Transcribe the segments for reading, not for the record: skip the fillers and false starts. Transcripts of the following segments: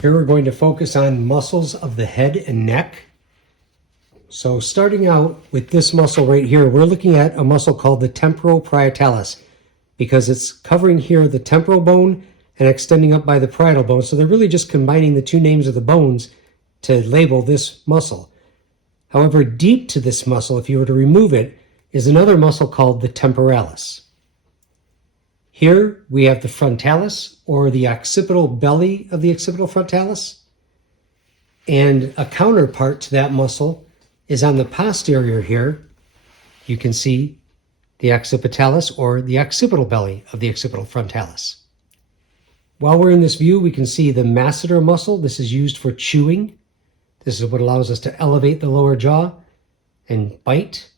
Here we're going to focus on muscles of the head and neck. So starting out with this muscle right here, we're looking at a muscle called the Temporal Priotalis because it's covering here the temporal bone and extending up by the parietal bone. So they're really just combining the two names of the bones to label this muscle. However, deep to this muscle, if you were to remove it, is another muscle called the temporalis. Here we have the frontalis, or the occipital belly of the occipital frontalis. And a counterpart to that muscle is on the posterior here. You can see the occipitalis, or the occipital belly of the occipital frontalis. While we're in this view, we can see the masseter muscle. This is used for chewing. This is what allows us to elevate the lower jaw and bite.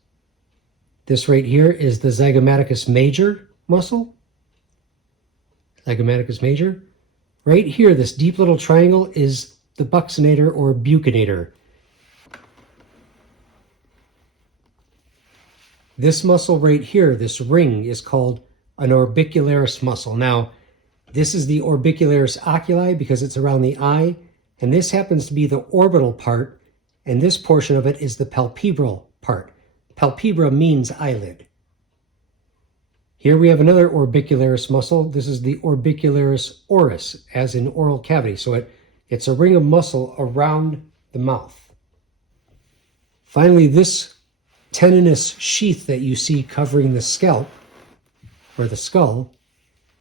This right here is the zygomaticus major muscle. Zygomaticus major. Right here, this deep little triangle is the buccinator or buccinator. This muscle right here, this ring, is called an orbicularis muscle. Now, this is the orbicularis oculi because it's around the eye, and this happens to be the orbital part, and this portion of it is the palpebral part. Palpebra means eyelid. Here we have another orbicularis muscle. This is the orbicularis oris, as in oral cavity. So it's a ring of muscle around the mouth. Finally, this tendinous sheath that you see covering the scalp, or the skull,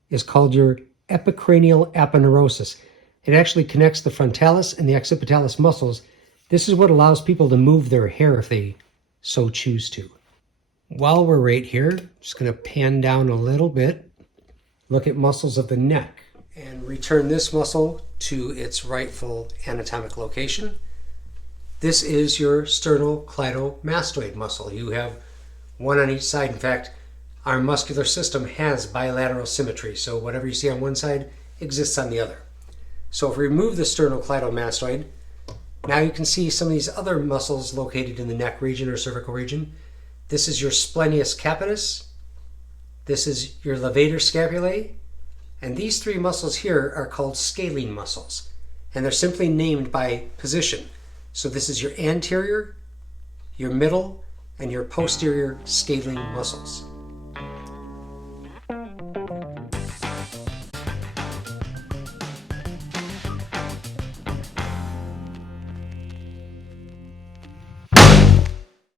is called your epicranial aponeurosis. It actually connects the frontalis and the occipitalis muscles. This is what allows people to move their hair if they so choose to. While we're right here, I'm just going to pan down a little bit, look at muscles of the neck, and return this muscle to its rightful anatomic location. This is your sternocleidomastoid muscle. You have one on each side. In fact, our muscular system has bilateral symmetry, so whatever you see on one side exists on the other. So if we remove the sternocleidomastoid, now you can see some of these other muscles located in the neck region or cervical region. This is your splenius capitis. This is your levator scapulae. And these three muscles here are called scalene muscles. And they're simply named by position. So this is your anterior, your middle, and your posterior scalene muscles.